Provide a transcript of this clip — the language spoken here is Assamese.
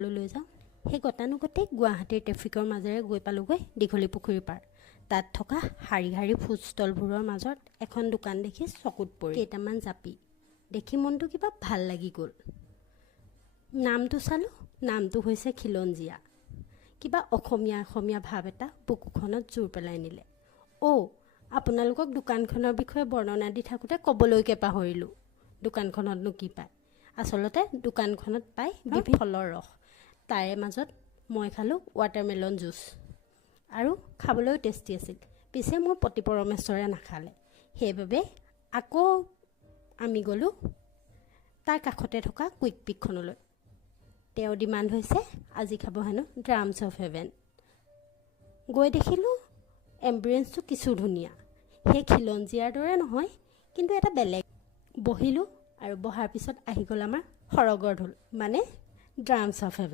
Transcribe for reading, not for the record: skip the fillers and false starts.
লৈ যাওঁ সেই গতানুগতিক গুৱাহাটীৰ ট্ৰেফিকৰ মাজেৰে গৈ পালোগৈ দীঘলী পুখুৰীৰ পাৰ। তাত থকা শাৰী শাৰী ফুড ষ্টলবোৰৰ মাজত এখন দোকান দেখি চকুত পৰি কেইটামান জাপি দেখি মনটো কিবা ভাল লাগি গ'ল। নামটো চালোঁ, নামটো হৈছে খিলঞ্জীয়া। কিবা অসমীয়া অসমীয়া ভাৱ এটা বুকুখনত জোৰ পেলাই নিলে। আপোনালোকক দোকানখনৰ বিষয়ে বৰ্ণনা দি থাকোঁতে ক'বলৈকে পাহৰিলোঁ। দোকানখনতনো কি পায়? আচলতে দোকানখনত পায় বিভিন্ন ফলৰ ৰস। তাৰে মাজত মই খালোঁ ৱাটাৰমেলন জুচ আৰু খাবলৈও টেষ্টি আছিল। পিছে মোৰ পতি পৰমেশ্বৰে নাখালে, সেইবাবে আকৌ আমি গ'লোঁ তাৰ কাষতে থকা কুইক পিকখনলৈ। তেওঁৰ ডিমাণ্ড হৈছে আজি খাব হেনো ড্ৰামছ অফ হেভেন। গৈ দেখিলোঁ এম্বিয়েন্সটো কিছু ধুনীয়া, সেই খিলঞ্জীয়াৰ দৰে নহয়, কিন্তু এটা বেলেগ। বহিলোঁ আৰু বহাৰ পিছত আহি গ'ল আমাৰ সৰগৰ ঢোল, মানে ড্ৰামছ অফ হেভেন।